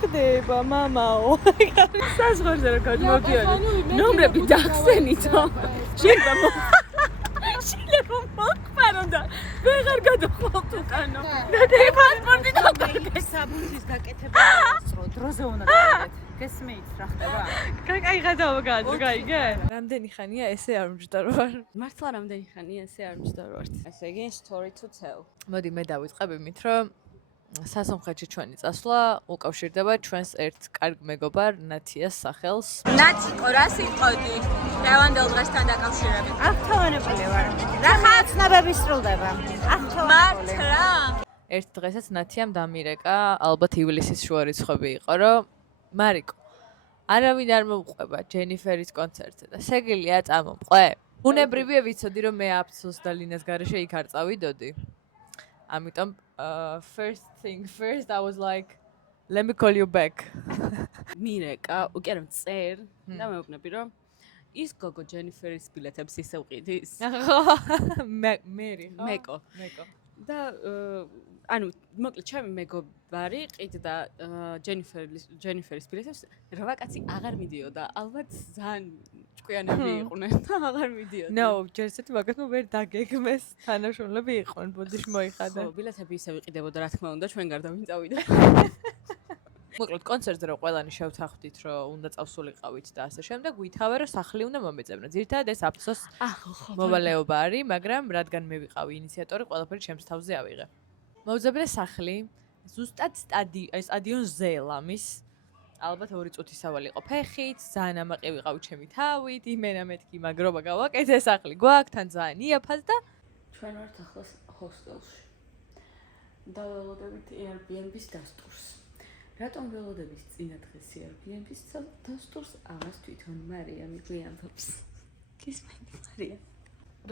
ხდება მამაო საზღვარზე რა გადმოდიოდი ნომრები დახსენითო შეიძლება მოგყარო და ვეღარ გადახვალთ უკანო და პასპორტი დაგეკეთე საბურის გაკეთება დროზე უნდა დავიდეთ გესმით რა ხდება კაი გადავგე რამდენი ხანია ესე არ მჯდარ ვარ მართლა რამდენი ხანია ესე არ მჯდარ ვარ ესე იგი story to tell მოდი მე დავიწყებ იმით რომ სასამხეთში ჩვენი წასვლა უკავშირდება ჩვენს ერთ კარგ მეგობარ ნათიას სახელს. ნათიკო, რა სიტყვოდი? ლევანდელ დღესთან დაკავშირებით. აღთავანებული ვარ. რა ცნობები სრულდება. მართლა? ერთ დღესაც ნათიამ დამირეკა, ალბათ ივლისის შუა რიცხვები იყო, რომ მარიკო, არავინ არ მომყვება ჯენიფერის კონცერტზე და შეგიძლია წამომყვე? უნებრივია ვიცოდი რომ მე აფსოს და ლინას გარეშე იქ არ წავიდოდი. ამიტომ first thing first I was like let me call you back. მირეკა, უკვე რომ წერ და მეუბნები რომ ის გოგო ჯენიფერის ბილეთებს ისევ ყიდის. მეკო. და ანუ მოკლედ ჩემი მეგობარი ყიდდა ჯენიფერის ბილეთებს, რა კაცი აღარ მიდიოდა, ალბათ ძალიან ჭკვიანები იყვნენ და აღარ მიდიოდა. No, ჯერცეთი მაგათმა ვერ დაგეგმეს, თანაშრომლები იყვნენ, ბოდიში მოიხადა. ხო, ბილეთები ისევ იყიდებოდა, რა თქმა უნდა, ჩვენ გარდა ვინ წავიდა. მოკლედ კონცერტზე რომ ყველანი შევთანხმდით რომ უნდა წავსულიყავით და ასე შემდეგ, ვითავე რომ სახლი უნდა მომეწევნა. ძირითადად ეს აფსოს მოვალეობა არის, მაგრამ რადგან მე ვიყავი ინიციატორი, ყველაფერი ჩემს თავზე ავიღე. მოვძებნე სახლი, ზუსტად სტადიონ ზელამის ალბათ 2 წუთი სავალი იყო ფეხით, ძალიან ამაყი ვიყავი ჩემი თავით, იმენა მეთქი მაგრობა გავაკეთე, სახლი გვაქვს, თან ძალიან იაფად და ჩვენ ვართ ახლა ჰოსტელში. და ველოდებით Airbnb-ს დასტურს. რატომ ველოდებით წინა დღეს Airbnb-ს დასტურს აღას თვითონ მარიამი გვიანთობს. გისმენთ მარია.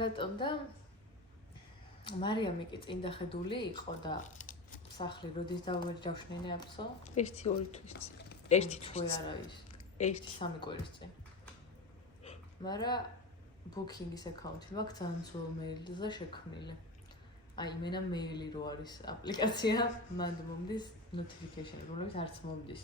რატომ და მარიამი კი წინ დახედული იყო და სახლი როდის დავშნენე აფსო? 1-2 თვის წინ. 1 თვის არა ის. 1-3 კვირის წინ. მაგრამ ბუქინგის აკაუნთი მაქვს ძალიან ძველ მეილზე შექმნილი. აი მენა მეილი რო არის აპლიკაცია, მანდ მომდის notification-ი, რომელიც არც მომდის.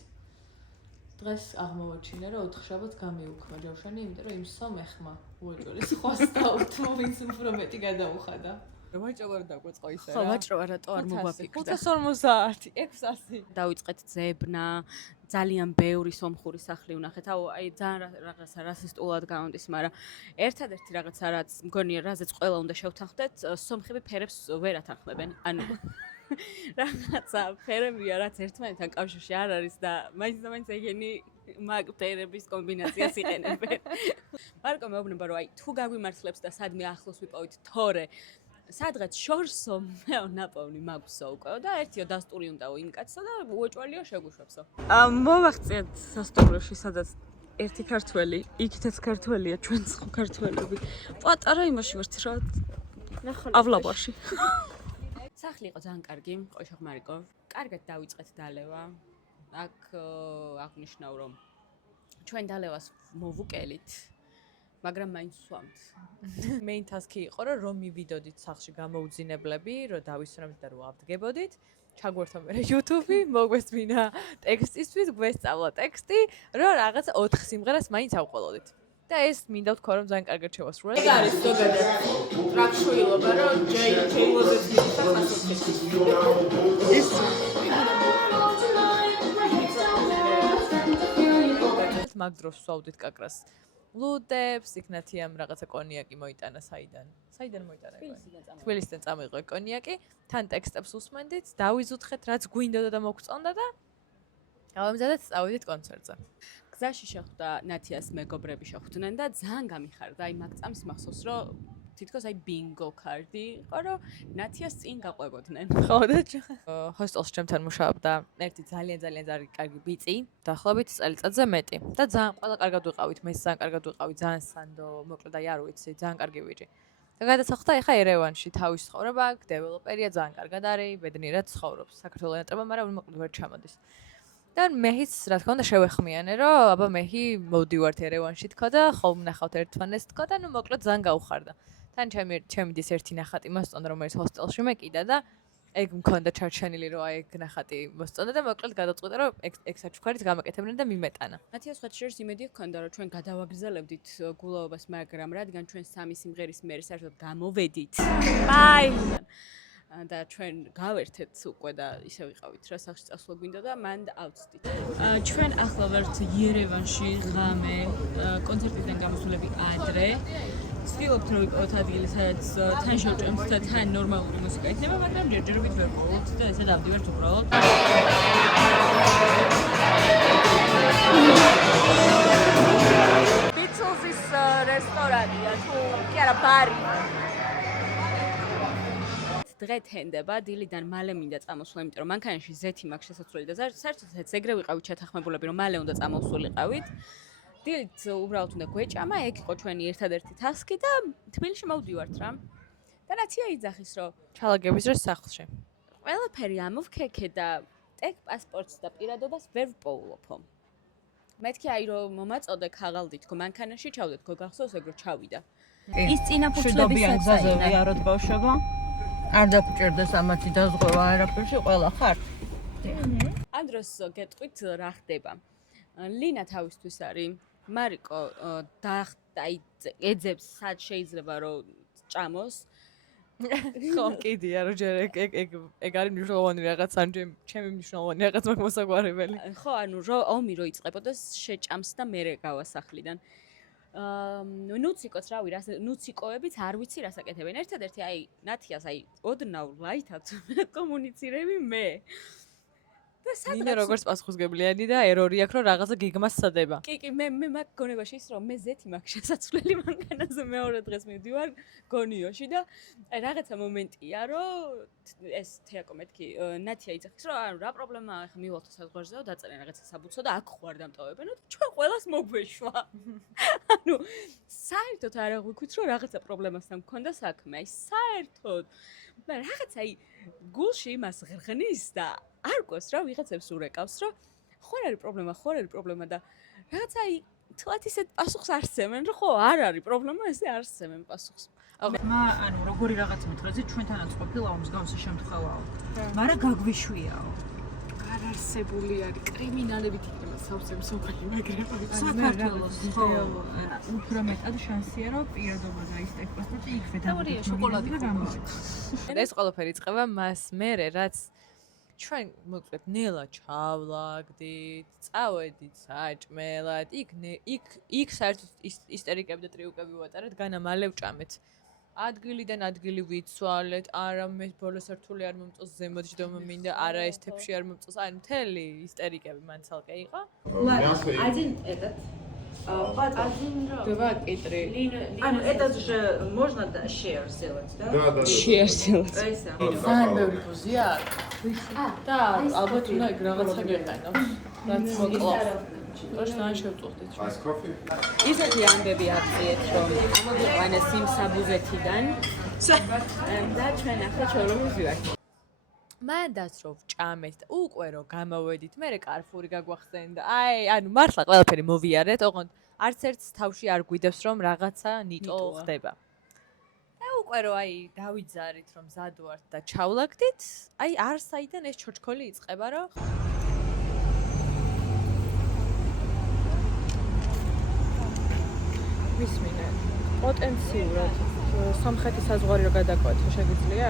დღეს აღმოვაჩინე, რომ 4 შაბათს გამიუქმა ჯავშანი, იმიტომ რომ იმ სომეხმა უეჭველი სხვას დავთმო, ვინც უფრო მეტი გადაუხადა. ვაჭრობა რა დაგვეწყო ისე რა. ხო, ვაჭრობა რატო არ მოგვაფიქრდა? 550, 600. დავიწყეთ ძებნა, ძალიან ბევრი სომხური სახლი ვნახეთ. აი ძალიან რაღაცა რასისტულად გამომდის, მაგრამ ერთადერთი რაღაცა რაც მგონია, რაზეც ყველა უნდა შევთანხმდეთ, სომხები ფერებს ვერ ათანხმებენ. ანუ რაღაცა ფერებია, რაც ერთმანეთთან კავშირში არ არის და მაინც ეგენი მაგ ფერების კომბინაციას იყენებენ. მარკო მეუბნება, რომ აი თუ გაგვიმართლებს და სადმე ახლოს ვიპოვით თორე სადღაც შორსო მეო ნაპოვნი მაგვსო უკვე და ერთიო დასტური უნდაო იმ კაცსო და უეჭვალიო შეგუშვებსო. მოვახციეთ სასტუმროში, სადაც ერთი ქართველი, იქითაც ქართველია, ჩვენც ხო ქართველები. პატარა იმაში ვართ რა. ავლაბაში. სახლი იყო ძალიან კარგი, ყოშახ მარიკო. კარგად დავიწყეთ დალევა. აქ აღნიშნავ რომ ჩვენ დალევას მოვუკელით. მაგრამ მაინც ვსვამთ. Main task-ი იყო რომ მივიდოდით სახლში გამოუძინებლები, რომ დავისვამთ და რომ ავდგებოდით. ჩაგვერთო მე YouTube-ი, მოგვესმინა ტექსტისთვის, გვესწავლა ტექსტი, რომ რაღაც 4 სიმღერას მაინც ავყოლოდით. და ეს მინდა ვთქვა რომ ძალიან კარგად შევასრულეთ. ეს არის ზოგადად ტრაქშუილობა, რომ J-Loz's ის მაგ დროს ვსვავდით კაკრას. ლუდებს, იქნათიამ რაღაცა კონიაკი მოიტანა საიდან მოიტანა? თბილისიდან წამოიღო კონიაკი, თან ტექსტებს უსმენდით, დავიზუთხეთ რაც გვინდოდა და მოგწონდა და გავამზადეთ წავიდით კონცერტზე. გზაში შეხვდა ნათიას მეგობრები შეხვდნენ და ძალიან გამიხარდა. აი მაგ წამს მახსოვს რომ თითქოს აი ბინგო კარდი იყო, რომ ნათიას წინ გაყვებოდნენ. ხო და ჰოსტელში ჩემთან მუშაობდა ერთი ძალიან კარგი ბიწი, დაახლოებით წელიწადზე მეტი. და ძალიან ყველა კარგად ვიყავით, მე ძალიან კარგად ვიყავი, ძალიან სანდო, მოკლედ აი არ ვიცი, ძალიან კარგი ბიჭი. და გადასახლდა ეხა ერევანში, თავის ცხოვრება აქვს, დეველოპერია, ძალიან კარგად არის, ბედნიერად ცხოვრობს. საქართველოს ენატრება, მაგრამ მოკლედ ვერ ჩამოდის. და მეჰიც რა თქმა უნდა შევეხმიანე, რომ აბა მეჰი მოვდივართ ერევანში თქო და ხომ ნახავთ ერთმანეს თქო და ნუ მოკლედ ძალიან გაუხარდა. თან ჩემი დის ერთი ნახატი მასწონდა, რომელიც ჰოსტელში მეკიდა და ეგ მქონდა ჩარჩენილი რომ აი ეგ ნახატი მოსწონდა და მოკლედ გადაწყვიტა რომ ეგ საჩუქარიც გამაკეთებდნენ და მიმეტანა. მათიას ხოჩერს იმედი ჰქონდა რომ ჩვენ გადავაგრძელებდით გულაობას, მაგრამ რადგან ჩვენ სამი სიმღერის მერე საერთოდ გამოვედით. ბაი. და ჩვენ გავერთეთ უკვე და ისე ვიყავით რა სახში წასვლა გვინდა და მან ავწდით. ჩვენ ახლა ვართ იერევანში ღამე კონცერტიდან გამოსვლები ადრე. ვცდილობთ რომ ვიყავთ ადგილი სადაც თან შევჭამთ და თან ნორმალური მუსიკა იქნება, მაგრამ ჯერჯერობით ვერ ვყოლთ და ესე დავდივართ უბრალოდ. Beatles-ის რესტორანია თუ კი არა ბარი. დღე თენდება, დილიდან მალე მინდა წამოსვლა, იმიტომ რომ მანქანაში ზეთი მაქვს შესაძლებელი და საერთოდ ეგრე ვიყავით ჩათახმებულები, რომ მალე უნდა წამოსულიყავით. დილით უბრალოდ უნდა გვეჭამა, ეგ იყო ჩვენი ერთადერთი ტასკი და თბილისში მოვდივართ რა. და ნაცია იძახის, რომ ჩალაგების დროს სახლში. ყველაფერი ამოვქეკე და ტექ პასპორტს და პირადობას ვერ ვპოულობო. მეთქი აი რომ მომაწოდე ქაღალდი თქო მანქანაში ჩავდეთ, გოგახსოვს ეგ რომ ჩავიდა. ის წინაფუძლების გზაზე ვიაროთ ბავშვებო. არ დაგჭირდეს ამათი დაზღვევა არაფერში ყველა ხარ. ამ დროს გეტყვით რა ხდება. ლინა თავისთვის არის, მარიკო აი ეძებს სად შეიძლება რომ ჭამოს. ხო, კიდია რომ ჯერ ეგ არის მნიშვნელოვანი რაღაც, ან ჩემი მნიშვნელოვანი რაღაც მაგ მოსაგვარებელი. ხო, ანუ ომი რო იწყებოდეს, შეჭამს და მერე გავა სახლიდან. ნუციკოც რავი, ნუციკოებიც არ ვიცი რას აკეთებენ. ერთადერთი აი ნათიას აი ოდნავ ლაითად კომუნიცირები მე. და ნინო როგორც პასუხისგებლიანი და ერორი აქვს რომ რაღაცა გიგმას სადება. კი, მე მაგ გონებაში ის რომ მე ზეთი მაქვს შესაძლებელი მანქანაზე მეორე დღეს მივდივარ გონიოში და რაღაცა მომენტია რომ ეს თეაკო მეთქი ნათია იძახის რომ ანუ რა პრობლემაა ახლა მივალთ საზღვარზეო დაწერენ რაღაცა საბუთო და აქ ხوار დამტოვებენ და ჩვენ ყველას მოგვეშვა. ანუ საერთოდ არ აღვიქვით რომ რაღაცა პრობლემასთან მქონდა საქმე. აი საერთოდ და რაღაცა აი გულში იმას ღრღნის და არ გქოს რა ვიღაცებს ურეკავს რომ ხო არ არის პრობლემა და რაღაცა აი თლათ ისეთ პასუხს არსებენ რომ ხო არ არის პრობლემა ესე არსებენ პასუხს. ანუ როგორი რაღაც მეთქეზე ჩვენთანაც ყოფილა მსგავსი შემთხვევაა. მაგრამ გაგვიშვიაო. გარარსებული არის კრიმინალებით იქნება სავსე მსოფლიო მაგრამ საქართველოს ხო უფრო მეტად შანსია რომ პირადობა დაისტეკოს და იქვე თეორია შოკოლადი ეს ყველაფერი იწყება მას მერე რაც ჩვენ მოკლედ ნელა ჩავლაგდით, წავედით საჭმელად, იქ საერთოდ ისტერიკები და ტრიუკები ვატარეთ, განა მალე ვჭამეთ. ადგილიდან ადგილი ვიცვალეთ, არა მე ბოლოს ერთული არ მომწონს ზემოთ ჯდომა მინდა, არა ეს თებში არ მომწონს, აი მთელი ისტერიკები მან ცალკე იყო. Один этот Два китри. ანუ этот же можно share сделать, да? Да. Share сделать. ძალიან ბევრი ფუზია აქვს. და ალბათ უნდა ეგ რაღაცა გეყენოს. რაც მოკლავს. რაშთან შევწუხდით. Ice coffee? ისეთი ამბები აღწიეთ რომ ამოგვიყვანეს იმ საბუზეთიდან და ჩვენ ახლა ჩორომიზივართ. მანდაც რომ ვჭამეთ და უკვე რომ გამოვედით, მე კარფური გაგვახსენდა. აი, ანუ მართლა ყველაფერი მოვიარეთ, ოღონდ არც ერთს თავში არ გვიდევს რომ რაღაცა ნიტო ხდება. და უკვე რომ აი დავიძარით რომ მზად ვართ და ჩავლაგდით, აი არ საიდან ეს ჩოჩქოლი იწყება რომ მისმინე პოტენციურად სამხრეთის საზღვარი რო გადაკვეთო შეგიძლია?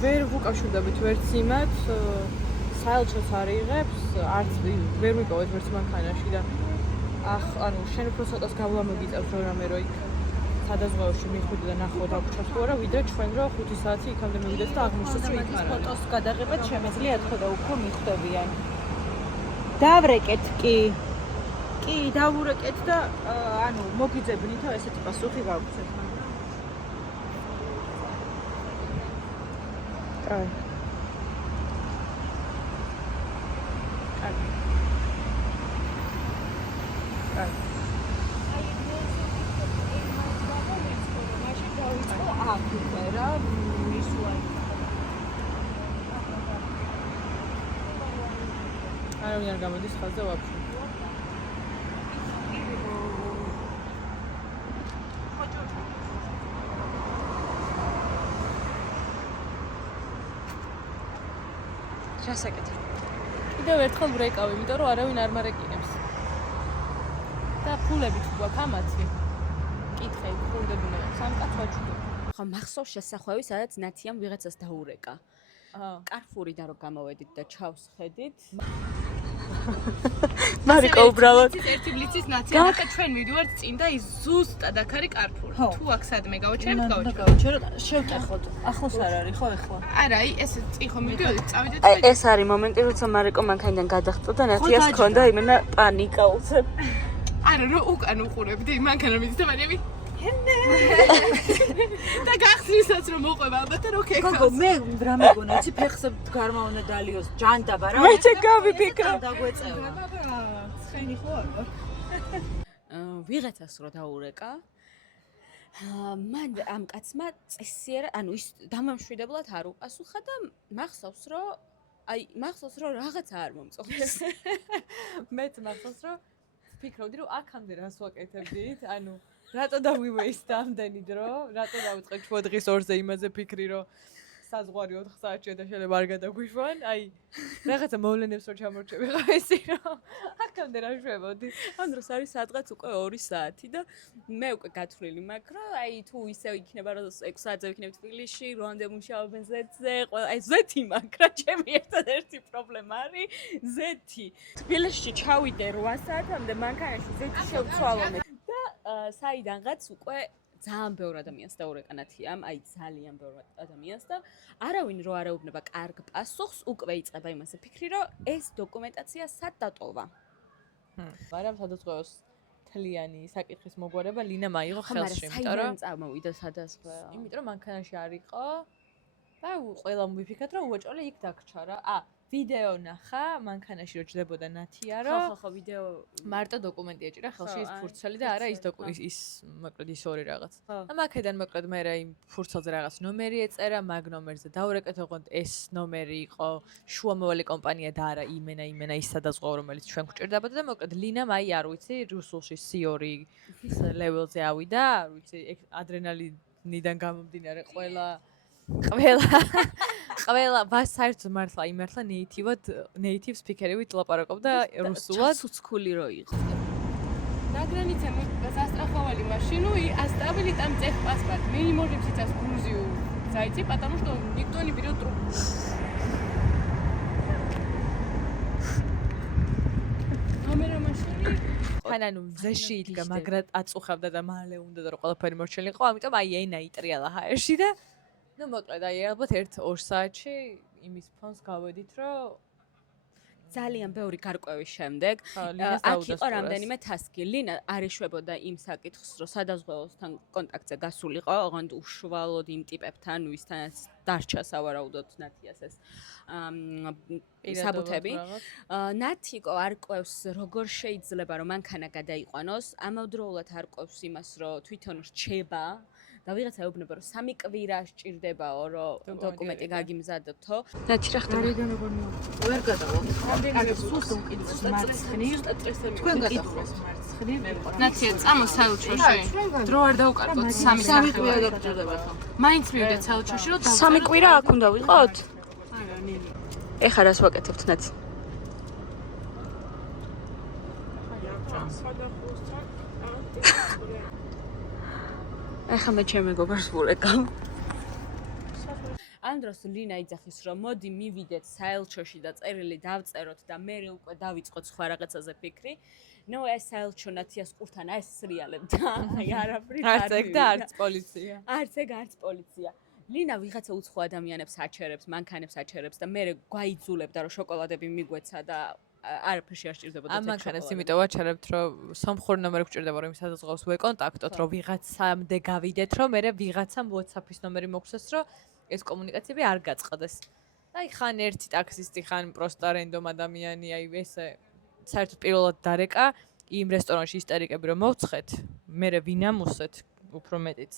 ვერ ვუკავშირდებით ვერც იმათ, საელჩოს არ იღებს, არც ვერ ვიპოვეთ ვერც მანქანაში და ანუ შენ უფრო ცოტას გავლა მოგიწევს რომ რამე რო იქ სადაზღვეოში მიხვიდე და ნახო დაგვრჩათ თუ არა, ვიდრე ჩვენ რო 5 საათი იქამდე მივიდეთ და აღმოჩნდეს რომ იქ არ არის. ფოტოს გადაღებაც შემეძლიათ ხო და უფრო მიხვდებიან. დავრეკეთ კი. კი, დავურეკეთ და ანუ მოგიძებნითო ესეთი პასუხი გავგზავნეთ. კაი. არავინ არ გამოდის ხაზზე ვაფშე. რას აკეთებ? კიდევ ერთხელ ვრეკავ, იმიტომ რომ არავინ არ მარეკინებს. და ფულები თუ გვაქვს ამათი. კითხე, ფულები უნდა სამკაც ვაჩვიდო. ხო, მახსოვს შესახვევი, სადაც ნათიამ ვიღაცას დაურეკა. კარფურიდან რომ გამოვედით და ჩავსხედით. მარიკა უბრალოდ ერთი ბლიცის ნაცია და ჩვენ მივიდივართ წინ და ის ზუსტად აქ არის კარფური. თუ აქ სადმე გავაჩერებთ, გავაჩეროთ. შევტეხოთ. ახლოს არ არის ხო ეხლა? არა, ეს წინ ხომ მივიდიოდით, წავიდეთ. აი ეს არის მომენტი, როცა მარიკო მანქანიდან გადახტა და ნათიას ჰქონდა იმენა პანიკა უცებ. არა, რო უკან უყურებდი, მანქანა მიდის და მარიამი და გახსნისაც რომ მოყვება ალბათ და რო ქეკავს. გოგო, მე რა მეგონა, იცი ფეხზე გარმა უნდა დალიოს ჯანდაბა რა. მე ჩეკავიფიქრა. დაგვეწევა. ცხენი ხო არა? ვიღაცას რო დაურეკა. მან ამ კაცმა წესიერ, ანუ ის დამამშვიდებლად არ უპასუხა და მახსოვს რომ რაღაცა არ მომწონს. მეც მახსოვს რომ ვფიქრობდი რომ აქამდე რას ვაკეთებდით, ანუ რატო დავივეისტ ამდენი დრო, რატო დავიწყე ჩვოდღის 2-ზე იმაზე ფიქრი რომ საზღვარი 4 საათია და შეიძლება არ გადაგვიშვან, აი რაღაცა მოვლენებს რო ჩამორჩებიღავ ისი რომ აქამდე რა შვებოდი. ამ დროს არის სადღაც უკვე 2 საათი და მე უკვე გათვლილი მაქვს რომ აი თუ ისევ იქნება რომ 6 საათზე ვიქნებ თბილისში, როამდე მუშაობენ ზეთზე, აი ზეთი მაქვს რა, ჩემი ერთადერთი პრობლემა არის ზეთი. თბილისში ჩავიდე 8 საათამდე მანქანაში ზეთი შევცვალო და საიდანღაც უკვე ძალიან ბევრ ადამიანს დაურეკა ნათიამ, აი ძალიან ბევრ ადამიანს და არავინ რო არ ეუბნება კარგ პასუხს, უკვე იწყება იმაზე ფიქრი, რომ ეს დოკუმენტაცია სად დატოვა. მაგრამ სადაზღვევოს თლიანი საკითხის მოგვარება ლინა მაიღო ხელში, იმიტომ რომ წამოვიდა სადაზღვეო. იმიტომ რომ მანქანაში არ იყო და ყველა მოვიფიქრეთ რომ უეჭოლე იქ დაგჩა რა. ვიდეო ნახა მანქანაში რო ჯდებოდა ნათია რომ ხო ვიდეო მარტო დოკუმენტი ეჭირა ხელში ის ფურცელი და არა ის მოკლედ ის ორი რაღაც. და მაქედან მოკლედ მე რა იმ ფურცელზე რაღაც ნომერი ეწერა, მაგ ნომერზე დაურეკეთ, ოღონდ ეს ნომერი იყო შუამავალი კომპანია და არა იმენა ის სადაზღვეო რომელიც ჩვენ გვჭირდებოდა და მოკლედ ლინა მაი არ ვიცი რუსულში C2 ლეველზე ავიდა, არ ვიცი ადრენალინიდან გამომდინარე ყველა საერთოდ მართლა იმართლა ნეიტივ სპიკერივით ლაპარაკობდა რუსულად. ცუცქული რო იყო. На границе мы застраховали машину и оставили там техпаспорт. Мы не можем сейчас в Грузию зайти, потому что никто не берет трубку. Номер машины ანუ მზეში იდგა, მაგრამ აწუხავდა და მალე უნდა და რომ ყველაფერი მორჩილიყო, ამიტომ აი ენა იტრიალა ჰაერში და ну მოკლედ აი ალბათ 1-2 საათში იმის ფონს გავედით რომ ძალიან ბევრი გარკვევის შემდეგ აქ იყო რამდენიმე თასკი. ლინა არ ეშვებოდა იმ საკითხს, რომ სადაზღვეოსთან კონტაქტზე გასულიყო, ოღონდ უშუალოდ იმ ტიპებთან, ვისთანაც დარჩა სავარაუდოდ ნათიას ეს საბუთები. ნათიკო არ ყვევს როგორ შეიძლება რომ მანქანა გადაიყვანოს, ამავდროულად არ ყვევს იმას, რომ თვითონ რჩება და ვიღაცა ეუბნება რომ 3 კვირა სჭირდებაო რომ დოკუმენტი გაგიმზადოთო. ნათი რა ხდება? ვერ გადავალ. ანუ სულს უკიდურეს მარცხნივ თქვენ გადავალთ მარცხნივ. ნათია წამო საელჩოში. დრო არ დაუკარგოთ 3 კვირა დაგჭირდებათ. მაინც მივიდეთ საელჩოში რომ 3 კვირა აქ უნდა ვიყოთ? არა, ნელი. ეხლა რას ვაკეთებთ ნათი? ეხლა მე ჩემ მეგობარს ვურეკავ. ამ დროს ლინა იძახის რომ მოდი მივიდეთ საელჩოში და წერილი დავწეროთ და მე უკვე დავიწყოთ სხვა რაღაცაზე ფიქრი. ნუ ეს საელჩო ნათიას ყურთან აესრიალებდა. აი არაფერი არც ეგ და არც პოლიცია. არც ეგ არც პოლიცია. ლინა ვიღაცა უცხო ადამიანებს აჩერებს, მანქანებს აჩერებს და მე გვაიძულებდა რომ შოკოლადები მიგვეცა და არაფერში არ სჭირდებოდა ამ მანქანას იმიტომ ვაჩერებთ რომ სომხური ნომერი გვჭირდება რომ იმ სადაზღვევოს ვეკონტაქტოთ რომ ვიღაცამდე გავიდეთ რომ მე ვიღაცამ WhatsApp-ის ნომერი მოგცეს რომ ეს კომუნიკაციები არ გაწყდეს. აი ხან ერთი ტაქსისტი, ხან პროსტა რენდომ ადამიანი, აი ესე საერთოდ პირველად დარეკა იმ რესტორანში ისტერიკები რომ მოვცხეთ, მე ვინ ამუსეთ უფრო მეტიც.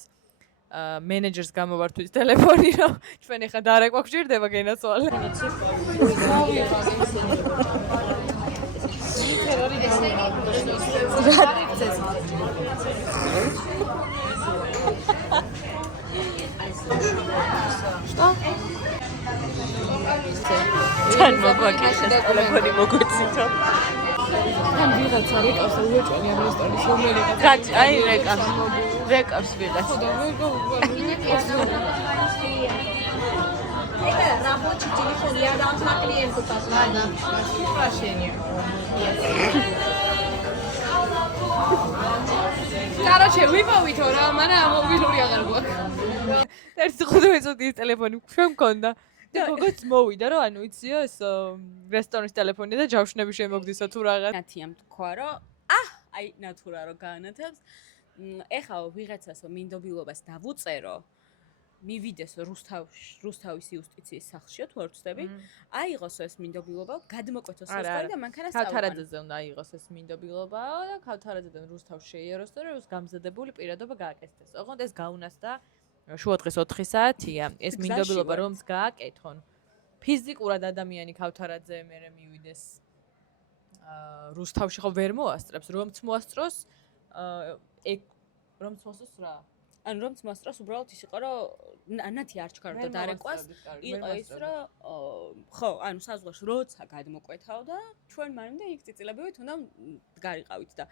მენეჯერს გამოვართვით ტელეფონი რომ ჩვენ ახლა დარეკვა გვჭირდება გენაცვალე. Что? თან მოგვაკითხეს ტელეფონი მოგვეცითო. თან ვიღაცა რეკავს და უეჭვენი ამ რესტორნის რომელი გაჭ აი რეკავს ვიღაცა. Это рабочий телефон, я должна клиенту позвонить. Короче, ვიპოვითო რა, მაგრამ ამოგვილური აღარ გვაქვს. ერთი ხუთი მეწოდი ის ტელეფონი ჩვენ მქონდა. და გოგოც მოვიდა რომ ანუ იციო ეს რესტორნის ტელეფონია და ჯავშნები შემოგდისო თუ რაღაც. ნათიამ თქვა რომ აი ნათურა რო გაანათებს. ეხლა ვიღაცასო მინდობილობას დავუწერო. მივიდეს რუსთავის იუსტიციის სახლშიო თუ არ ვწდები. აიღოსო ეს მინდობილობა, გადმოკვეთოს საზღვარი და მანქანას წავიყვანო. ქავთარაძეზე უნდა აიღოს ეს მინდობილობაო და ქავთარაძედან რუსთავს შეიაროს და რომ ეს გამზადებული პირადობა გააკეთდეს. ოღონდ ეს გაუნასდა შუადღეს 4 საათია. ეს მინდობილობა რომს გააკეთონ. ფიზიკურად ადამიანი ქავთარაძე მერე მივიდეს რუსთავში ხო ვერ მოასწრებს, რომც მოასწროს რომც მოასწროს რა. ანუ რომც მოსწროს უბრალოდ ის იყო რომ ნათი არ ჩქარდა დარეკვას იყო ის რომ ხო ანუ საზღვარში როცა გადმოკვეთავ და ჩვენ მანამდე იქ წიწილებივით უნდა გარიყავით და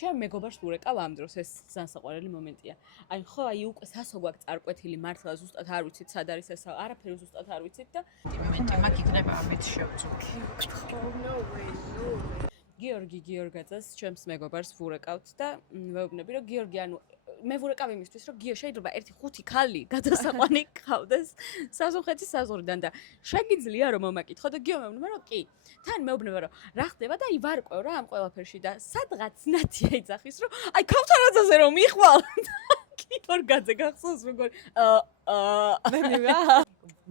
ჩვენ მეგობარს ურეკავ ამ დროს ეს განსაყვარელი მომენტია აი ხო აი უკვე სასო გვაქვს წარკვეთილი მართლა ზუსტად არ ვიცით სად არის ეს არაფერი ზუსტად არ ვიცით და მომენტი მაგ იქნება ამით შევწუქი გიორგი გიორგაძეს ჩემს მეგობარს ვურეკავთ და ვეუბნები რომ გიორგი ანუ მე ვურეკავ იმისთვის რომ გიო შეიძლება 1-5 ქალი გადასაყვანი გყავდეს საზღვარეთის საზღვრიდან და შეგიძლია რომ მომაკითხო და გიო მეუბნება რომ კი თან მეუბნება რომ რა ხდება და აი ვარკვევ რა ამ ყველაფერში და სადღაც ნათია იძახის რომ აი ქავთარაძეზე რომ მიხვალ გიორგაძე გახსოვს როგორ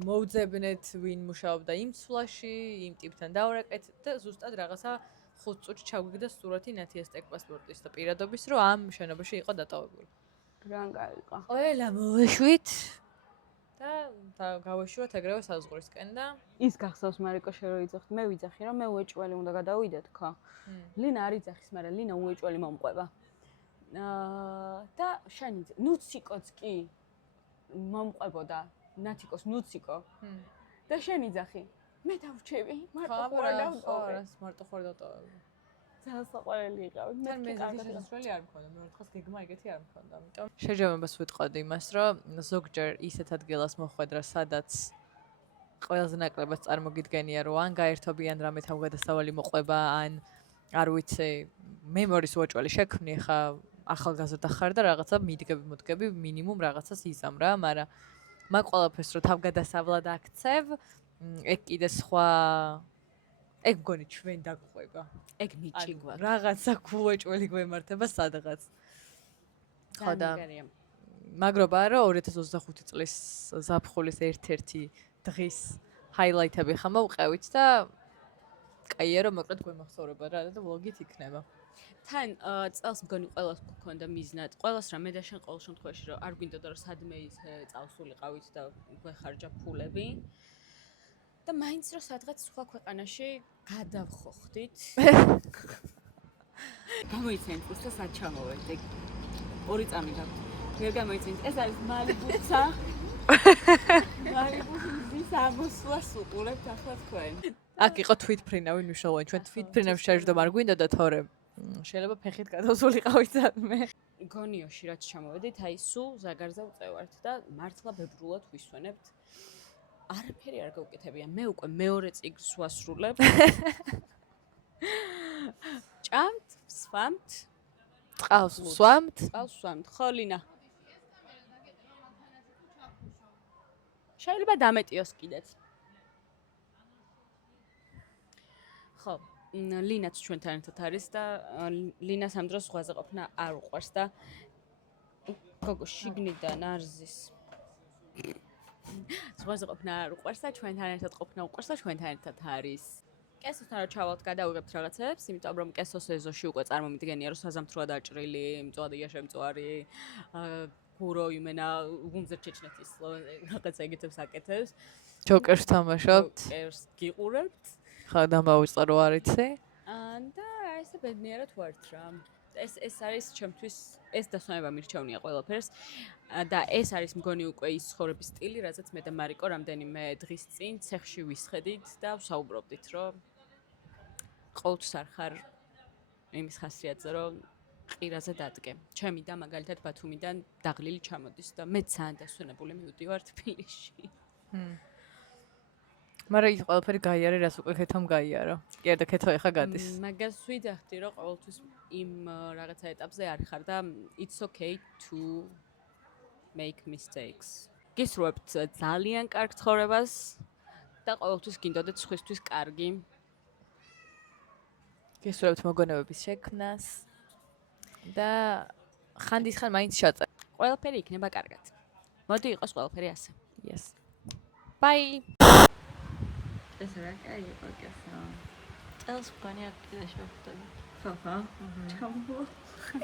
მოუძებნეთ ვინ მუშაობდა იმ სვლაში იმ ტიპთან დაურეკეთ და ზუსტად რაღაცა 5 წუთში ჩაგვიგდა სურათი ნათიას ტექპასპორტის და პირადობის რომ ამ შენობაში იყო დატოვებული. რან გაიყო? ყველა მოვეშვით და გავეშვათ ეგრევე საზღვრისკენ და ის გახსოვს მარიკო შენ რო იძახით მე ვიძახი რომ მე უეჭველი უნდა გადავიდეთ ხო? ლინა არ იძახის, მაგრამ ლინა უეჭველი მომყვება. და შენი ნუციკოც კი მომყვებოდა ნათიკოს ნუციკო. და შენ იძახი მე დავჩები, მარტო ხوار დავტოვე. მარტო ხوار დავტოვე. ძალიან საყვარელი იყავი. მე შესაძლებელი არ მქონდა, მე ერთხელ გეგმა ეგეთი არ მქონდა, ამიტომ შეჯამებას ვიტყოდი იმას, რომ ზოგჯერ ისეთ ადგილას მოხვედრა, სადაც ყველაზე ნაკლებად წარმოგიდგენია, რომ ან გაერთობიან რამე თავგადასავალი მოყვება, ან არ ვიცი, მემორის უეჭველი შექმნი, ხა ახალგაზრდა ხარ და რაღაცა მიდგები მინიმუმ რაღაცას იზამ რა, მაგრამ მაგ ყველაფერს რო თავგადასავლად აქცევ ეგ კიდე სხვა ეგ მგონი ჩვენ დაგხვება. ეგ მიჭი გვაქვს. რაღაცა გუეჭველი გვემართება სადღაც. ხო და მაგრობა რა 2025 წლის ზაფხულის ერთ-ერთი დღის ჰაილაითები ხა მოვყევით და კაია რომ მოკლედ გვემახსოვრება რა და ვლოგით იქნება. თან წელს მგონი ყველას გქონდა მიზნად. ყველას რა მე და შენ ყოველ შემთხვევაში რომ არ გვინდოდა რომ სადმე ისე წავსულიყავით და გვეხარჯა ფულები. და მაინც რომ სადღაც სხვა ქვეყანაში გადავხოხდით. გამოიცენთ უბრალოდ სად ჩამოვედით. 2 წამი გაქვს. ვერ გამოიცენთ. ეს არის მალიბუცა. მალიბუცის ამოსვლას უყურებთ ახლა თქვენ. აქ იყო თვითფრინავი მნიშვნელოვანი. ჩვენ თვითფრინავში შეჯდომა არ გვინდოდა თორემ შეიძლება ფეხით გადავსულიყავით სადმე. გონიოში რაც ჩამოვედით, აი სულ ზაგარზე ვწევართ და მართლა ბებრულად ვისვენებთ. არაფერი არ გავუკეთებია. მე უკვე მეორე წიგნს ვასრულებ. ჭამთ, სვამთ, წყალს ვსვამთ. წყალს ვსვამთ. ხო, ლინა. შეიძლება დამეტიოს კიდეც. ხო, ლინაც ჩვენთან ერთად არის და ლინას ამ დროს ზღვაზე ყოფნა არ უყვარს და გოგო შიგნიდან არზის. ზღვაზე ყოფნა არ უყვარს და ჩვენთან ერთად ყოფნა უყვარს და ჩვენთან ერთად არის. კესოსთან რა ჩავალთ, გადავიღებთ რაღაცებს, იმიტომ რომ კესოს ეზოში უკვე წარმომიდგენია, რომ საზამთროა დაჭრილი, მწვადია შემწვარი, გურო იმენა გუნძერ ჩეჩნეთის რაღაცა ეგეთებს აკეთებს. ჯოკერს თამაშობთ. ჯოკერს გიყურებთ. ხა დამავიწყე რო არ იცი. და ესე ბედნიერად ვართ რა. ეს არის ჩემთვის ეს დასვენება მირჩევნია ყველაფერს და ეს არის მგონი უკვე ის ცხოვრების სტილი, რაზეც მე და მარიკო რამდენიმე დღის წინ ცეხში ვისხედით და ვსაუბრობდით, რომ ყოველთვის არ ხარ იმის ხასიათზე, რომ ყირაზე დადგე. ჩემი და მაგალითად ბათუმიდან დაღლილი ჩამოდის და მე ძალიან დასვენებული მივდივარ თბილისში. მაგრამ ის ყველაფერი გაიარე, რას უკვე ქეთამ გაიარო. კი არა, ქეთო ეხა გადის. მაგას ვიძახდი, რომ ყოველთვის იმ რაღაცა ეტაპზე არ ხარ და it's okay to make mistakes. გისურვებთ ძალიან კარგ ცხოვრებას და ყოველთვის გინდოდეთ სხვისთვის კარგი. გესურვებთ მოგონებების შექმნას და ხანდისხან მაინც შაწერ. ყველაფერი იქნება კარგად. მოდი იყოს ყველაფერი ასე. Yes. Bye. ეს რა კაი პოდკასტა. წელს მგონი აქ კიდე შევხვდები. ხა.